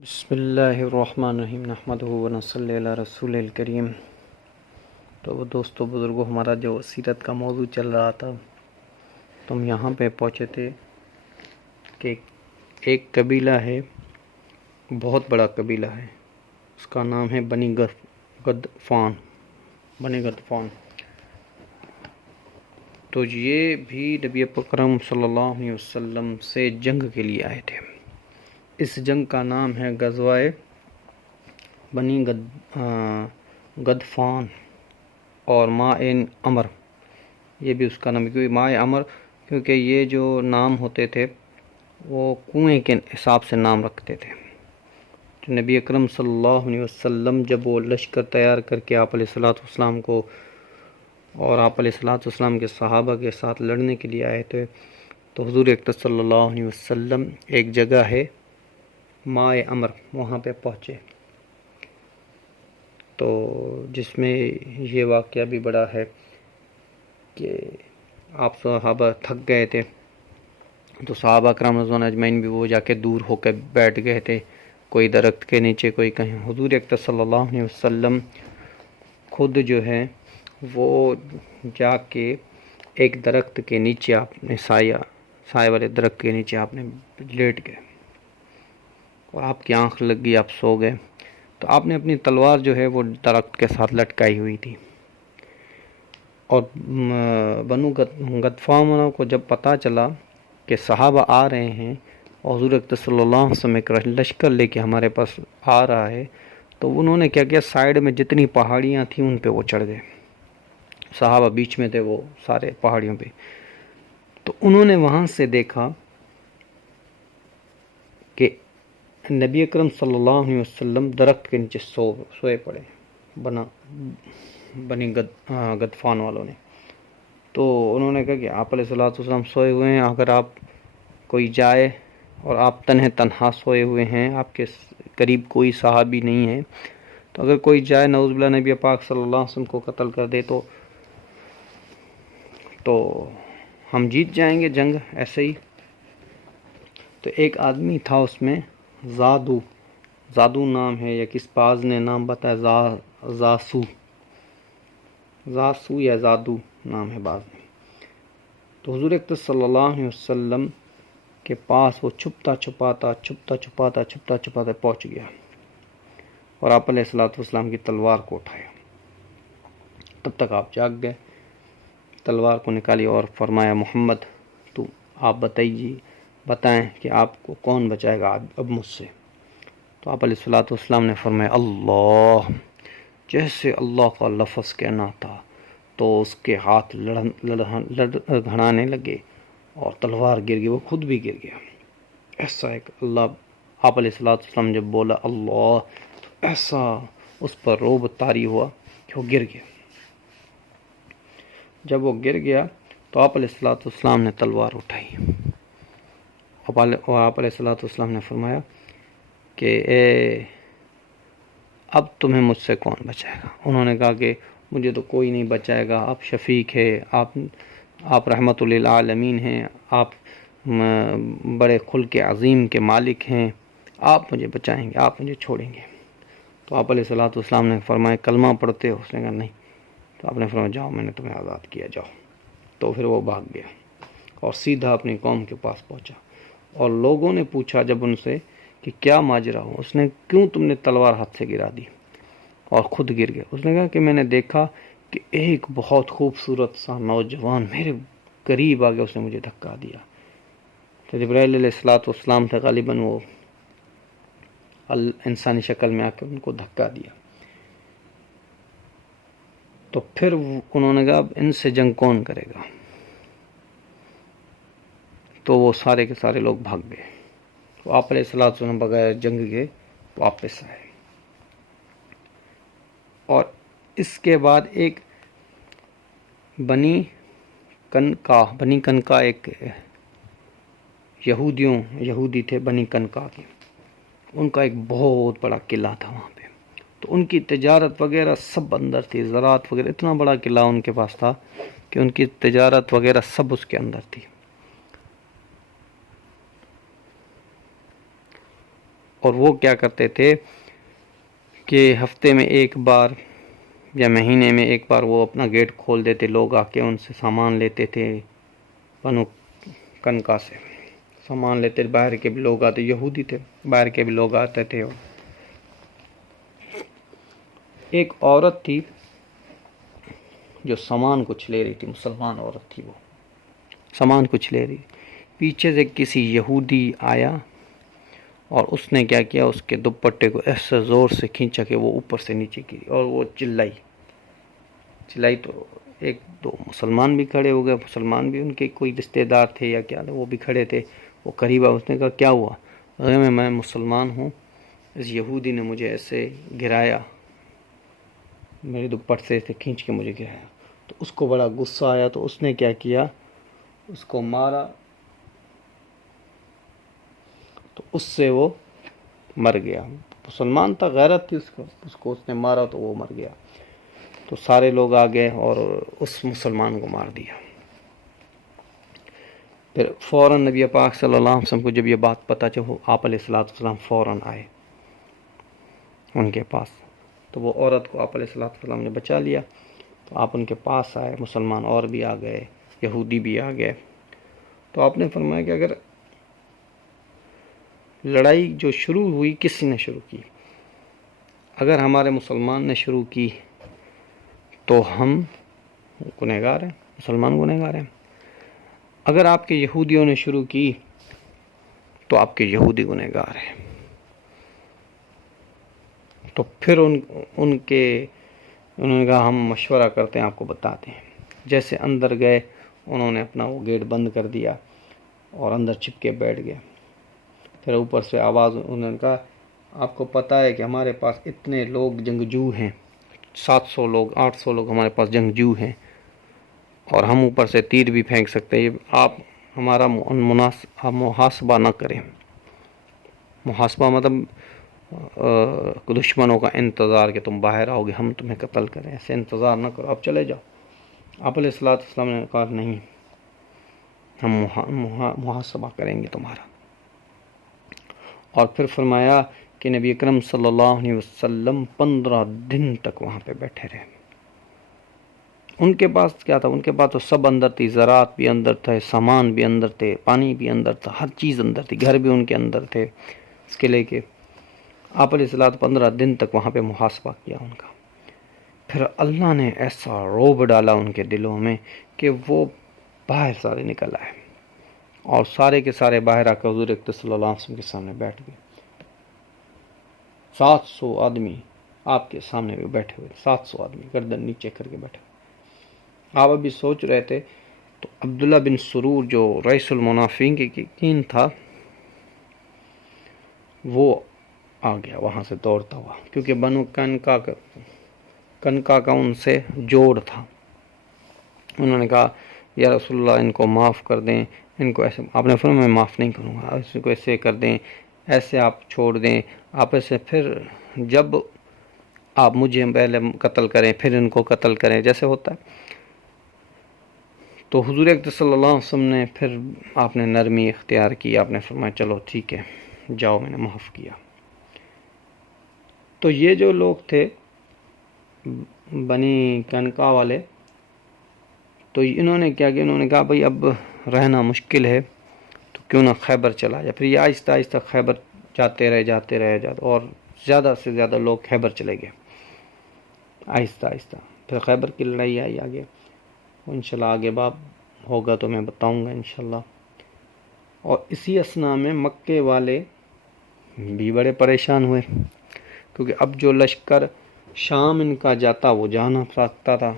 بسم اللہ الرحمن الرحیم نحمدہ ونصلی علی رسول الکریم۔ تو دوستو بزرگوں، ہمارا جو سیرت کا موضوع چل رہا تھا تو ہم یہاں پہ پہنچے تھے کہ ایک قبیلہ ہے، بہت بڑا قبیلہ ہے، اس کا نام ہے بنی غطفان۔ تو یہ بھی نبی اکرم صلی اللہ علیہ وسلم سے جنگ کے لیے آئے تھے۔ اس جنگ کا نام ہے غزوہ بنی غطفان اور ماء عمر۔ یہ بھی اس کا نام ہے کیونکہ ماء عمر، کیونکہ یہ جو نام ہوتے تھے وہ کنویں کے حساب سے نام رکھتے تھے۔ تو نبی اکرم صلی اللہ علیہ وسلم جب وہ لشکر تیار کر کے آپ علیہ الصلوۃ والسلام کو اور آپ علیہ الصلوۃ والسلام کے صحابہ کے ساتھ لڑنے کے لیے آئے تھے، تو حضور اکرم صلی اللہ علیہ وسلم ایک جگہ ہے ماء عمر، وہاں پہ پہنچے، تو جس میں یہ واقعہ بھی بڑا ہے کہ آپ صحابہ تھک گئے تھے، تو صحابہ کرام رضوان اجمعین بھی وہ جا کے دور ہو کے بیٹھ گئے تھے، کوئی درخت کے نیچے، کوئی کہیں۔ حضور اکرم صلی اللہ علیہ وسلم خود جو ہے وہ جا کے ایک درخت کے نیچے، آپ نے سائے والے درخت کے نیچے آپ نے لیٹ گئے اور آپ کی آنکھ لگ گئی، آپ سو گئے، تو آپ نے اپنی تلوار جو ہے وہ درخت کے ساتھ لٹکائی ہوئی تھی، اور بنو غطفان کو جب پتہ چلا کہ صحابہ آ رہے ہیں اور حضور اکرم صلی اللہ علیہ وسلم ایک لشکر لے کے ہمارے پاس آ رہا ہے، تو انہوں نے کیا کیا، سائیڈ میں جتنی پہاڑیاں تھیں ان پہ وہ چڑھ گئے۔ صحابہ بیچ میں تھے، وہ سارے پہاڑیوں پہ، تو انہوں نے وہاں سے دیکھا کہ نبی اکرم صلی اللہ علیہ وسلم درخت کے نیچے سوئے پڑے بنی غطفان والوں نے۔ تو انہوں نے کہا کہ آپ علیہ الصلوۃ والسلام سوئے ہوئے ہیں، اگر آپ کوئی جائے اور آپ تنہا سوئے ہوئے ہیں، آپ کے قریب کوئی صحابی نہیں ہے، تو اگر کوئی جائے نعوذ باللہ نبی پاک صلی اللہ علیہ وسلم کو قتل کر دے تو ہم جیت جائیں گے جنگ ایسے ہی۔ تو ایک آدمی تھا، اس میں زادو نام ہے، یا کس باز نے نام بتایا، زاسو یا زادو نام ہے باز میں۔ تو حضور اکرم صلی اللہ علیہ وسلم کے پاس وہ چھپتا چھپاتا پہنچ گیا اور آپ علیہ الصلوۃ والسلام کی تلوار کو اٹھایا۔ تب تک آپ جاگ گئے، تلوار کو نکالی اور فرمایا، محمد تو آپ بتائیں کہ آپ کو کون بچائے گا اب مجھ سے؟ تو آپ علیہ الصلوۃ والسلام نے فرمایا، اللہ۔ جیسے اللہ کا لفظ کہنا تھا تو اس کے ہاتھ گھڑانے لگے اور تلوار گر گئی، وہ خود بھی گر گیا۔ ایسا ایک آپ علیہ الصلوۃ والسلام جب بولا اللہ، تو ایسا اس پر روب طاری ہوا کہ وہ گر گیا۔ جب وہ گر گیا تو آپ علیہ الصلوۃ والسلام نے تلوار اٹھائی اور آپ علیہ الصلوۃ والسلام نے فرمایا کہ اب تمہیں مجھ سے کون بچائے گا؟ انہوں نے کہا کہ مجھے تو کوئی نہیں بچائے گا، آپ شفیق ہے، آپ رحمت للعالمین ہیں، آپ بڑے خلق عظیم کے مالک ہیں، آپ مجھے بچائیں گے، آپ مجھے چھوڑیں گے؟ تو آپ علیہ الصلوۃ والسلام نے فرمایا، کلمہ پڑھتے ہو؟ اس نے کہا نہیں۔ تو آپ نے فرمایا، جاؤ، میں نے تمہیں آزاد کیا، جاؤ۔ تو پھر وہ بھاگ گیا اور سیدھا اپنی قوم کے پاس پہنچا، اور لوگوں نے پوچھا جب ان سے کہ کیا ماجرا ہو، اس نے کیوں تم نے تلوار ہاتھ سے گرا دی اور خود گر گیا؟ اس نے کہا کہ میں نے دیکھا کہ ایک بہت خوبصورت سا نوجوان میرے قریب آ گیا، اس نے مجھے دھکا دیا۔ تو جبرائیل علیہ الصلوۃ والسلام تھے، غالباً وہ انسانی شکل میں آ کے ان کو دھکا دیا۔ تو پھر انہوں نے کہا اب ان سے جنگ کون کرے گا؟ تو وہ سارے کے سارے لوگ بھاگ گئے، تو آپ علیہ الصلوۃ والسلام بغیر جنگ کے واپس آئے۔ اور اس کے بعد ایک بنی کنکا ایک یہودی تھے، بنی کنکا کے، ان کا ایک بہت بڑا قلعہ تھا وہاں پہ، تو ان کی تجارت وغیرہ سب اندر تھی، زراعت وغیرہ، اتنا بڑا قلعہ ان کے پاس تھا کہ ان کی تجارت وغیرہ سب اس کے اندر تھی۔ اور وہ کیا کرتے تھے کہ ہفتے میں ایک بار یا مہینے میں ایک بار وہ اپنا گیٹ کھول دیتے، لوگ آ کے ان سے سامان لیتے تھے، بنو کنکا سے سامان لیتے، باہر کے بھی لوگ آتے، یہودی تھے، باہر کے بھی لوگ آتے تھے۔ ایک عورت تھی جو سامان کچھ لے رہی تھی، مسلمان عورت تھی، وہ سامان کچھ لے رہی، پیچھے سے کسی یہودی آیا اور اس نے کیا کیا، اس کے دوپٹے کو ایسے زور سے کھینچا کہ وہ اوپر سے نیچے گری، اور وہ چلائی تو ایک دو مسلمان بھی کھڑے ہو گئے، مسلمان بھی ان کے کوئی رشتہ دار تھے یا کیا، وہ بھی کھڑے تھے، وہ قریب آئے، اس نے کہا کیا ہوا؟ میں مسلمان ہوں، اس یہودی نے مجھے ایسے گرایا، میرے دوپٹے سے ایسے کھینچ کے مجھے گرایا۔ تو اس کو بڑا غصہ آیا، تو اس نے کیا کیا، اس کو مارا، تو اس سے وہ مر گیا۔ مسلمان تھا، غیرت تھی اس کو اس نے مارا تو وہ مر گیا۔ تو سارے لوگ آ گئے اور اس مسلمان کو مار دیا۔ پھر فوراً نبی پاک صلی اللہ علیہ وسلم کو جب یہ بات پتہ چلی، آپ علیہ السلام فوراً آئے ان کے پاس، تو وہ عورت کو آپ علیہ السلام نے بچا لیا۔ تو آپ ان کے پاس آئے، مسلمان اور بھی آ گئے، یہودی بھی آ گئے۔ تو آپ نے فرمایا کہ اگر لڑائی جو شروع ہوئی کس نے شروع کی، اگر ہمارے مسلمان نے شروع کی تو ہم گنہگار ہیں، مسلمان گنہگار ہیں، اگر آپ کے یہودیوں نے شروع کی تو آپ کے یہودی گنہگار ہیں۔ تو پھر انہوں نے کہا ہم مشورہ کرتے ہیں، آپ کو بتاتے ہیں۔ جیسے اندر گئے، انہوں نے اپنا وہ گیٹ بند کر دیا اور اندر چھپ کے بیٹھ گئے۔ پھر اوپر سے آواز، انہوں نے کہا آپ کو پتہ ہے کہ ہمارے پاس اتنے لوگ جنگجو ہیں، 700 لوگ 800 لوگ ہمارے پاس جنگجو ہیں، اور ہم اوپر سے تیر بھی پھینک سکتے ہیں، آپ ہمارا محاسبہ نہ کریں۔ محاسبہ مطلب دشمنوں کا انتظار کہ تم باہر آؤ گے ہم تمہیں قتل کریں، ایسے انتظار نہ کرو، آپ چلے جاؤ۔ آپ علیہ السلام نے کہا نہیں، ہم محاسبہ کریں گے تمہارا۔ اور پھر فرمایا کہ نبی اکرم صلی اللہ علیہ وسلم 15 دن تک وہاں پہ بیٹھے رہے۔ ان کے پاس کیا تھا؟ ان کے پاس تو سب اندر تھی، زراعت بھی اندر تھے، سامان بھی اندر تھے، پانی بھی اندر تھا، ہر چیز اندر تھی، گھر بھی ان کے اندر تھے اس کے لے کے۔ آپ علیہ السلام 15 دن تک وہاں پہ محاسبہ کیا ان کا۔ پھر اللہ نے ایسا روب ڈالا ان کے دلوں میں کہ وہ باہر سارے نکل آئے، اور سارے کے سارے باہر آ کے حضور اکرم صلی اللہ علیہ وسلم کے سامنے بیٹھ گئے۔ 700 آدمی آپ کے سامنے بھی بیٹھے ہوئے، 700 آدمی گردن نیچے کر کے بیٹھے ہوئے۔ آپ ابھی سوچ رہے تھے تو عبداللہ بن سرور جو رئیس المنافقین کی یقین تھا، وہ آ گیا وہاں سے دوڑتا ہوا، کیونکہ بنو کنکا کا ان سے جوڑ تھا۔ انہوں نے کہا یا رسول اللہ ان کو معاف کر دیں، ان کو ایسے، آپ نے فرمایا میں معاف نہیں کروں گا، اس کو ایسے کر دیں، ایسے آپ چھوڑ دیں، آپ ایسے، پھر جب آپ مجھے پہلے قتل کریں پھر ان کو قتل کریں جیسے ہوتا ہے۔ تو حضور اکرم صلی اللہ علیہ وسلم نے پھر آپ نے نرمی اختیار کی، آپ نے فرمایا چلو ٹھیک ہے جاؤ، میں نے معاف کیا۔ تو یہ جو لوگ تھے بنی کنکا والے، تو انہوں نے کیا کہ انہوں نے کہا بھئی اب رہنا مشکل ہے تو کیوں نہ خیبر چلا جائے۔ پھر یہ آہستہ آہستہ خیبر جاتے رہے اور زیادہ سے زیادہ لوگ خیبر چلے گئے آہستہ آہستہ۔ پھر خیبر کی لڑائی آئی آگے، انشاءاللہ آگے باب ہوگا تو میں بتاؤں گا انشاءاللہ۔ اور اسی اثناء میں مکے والے بھی بڑے پریشان ہوئے، کیونکہ اب جو لشکر شام ان کا جاتا وہ جا نہ سکتا تھا،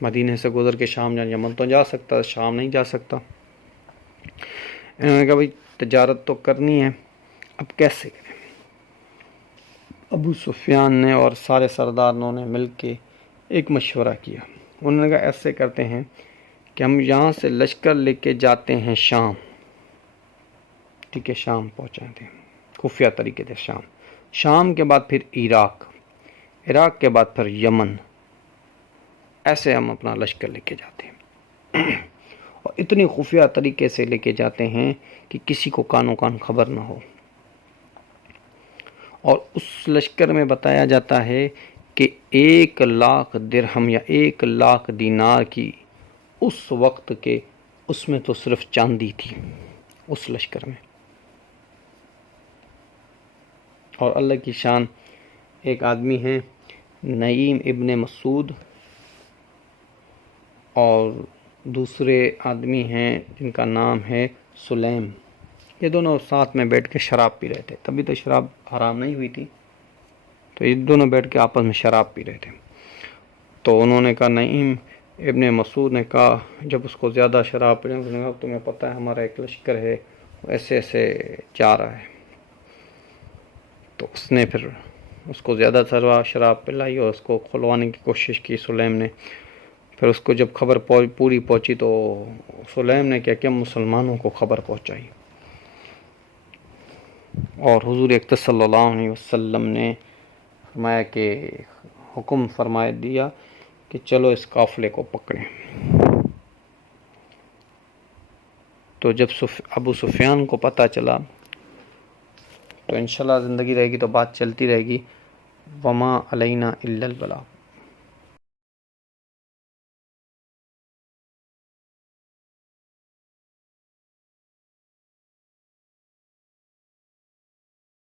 مدینے سے گزر کے شام جانا، یمن تو جا سکتا تھا، شام نہیں جا سکتا۔ انہوں نے کہا بھائی تجارت تو کرنی ہے، اب کیسے کریں؟ ابو سفیان نے اور سارے سرداروں نے مل کے ایک مشورہ کیا۔ انہوں نے کہا ایسے کرتے ہیں کہ ہم یہاں سے لشکر لے کے جاتے ہیں شام، ٹھیک ہے، شام پہنچاتے ہیں خفیہ طریقے سے، شام کے بعد پھر عراق کے بعد پھر یمن، ایسے ہم اپنا لشکر لے کے جاتے ہیں، اور اتنی خفیہ طریقے سے لے کے جاتے ہیں کہ کسی کو کانوں کان خبر نہ ہو۔ اور اس لشکر میں بتایا جاتا ہے کہ 1,00,000 درہم یا 1,00,000 دینار کی اس وقت کے اس میں تو صرف چاندی تھی اس لشکر میں. اور اللہ کی شان، ایک آدمی ہیں نعیم ابن مسعود، اور دوسرے آدمی ہیں جن کا نام ہے سلیم. یہ دونوں ساتھ میں بیٹھ کے شراب پی رہے تھے. تبھی تو شراب حرام نہیں ہوئی تھی، تو یہ دونوں بیٹھ کے آپس میں شراب پی رہے تھے. تو انہوں نے کہا، نعیم ابن مسعود نے کہا جب اس کو زیادہ شراب پی رہے ہیں، تمہیں پتہ ہے ہمارا ایک لشکر ہے ایسے ایسے جا رہا ہے. تو اس نے پھر اس کو زیادہ شراب پلائی اور اس کو کھلوانے کی کوشش کی سلیم نے. پھر اس کو جب خبر پوری پہنچی تو سلیم نے کیا مسلمانوں کو خبر پہنچائی، اور حضور اکرم صلی اللہ علیہ وسلم نے فرمایا کہ حکم فرما دیا کہ چلو اس قافلے کو پکڑیں. تو جب ابو سفیان کو پتہ چلا تو انشاءاللہ زندگی رہے گی تو بات چلتی رہے گی. وما علینا الا البلاغ.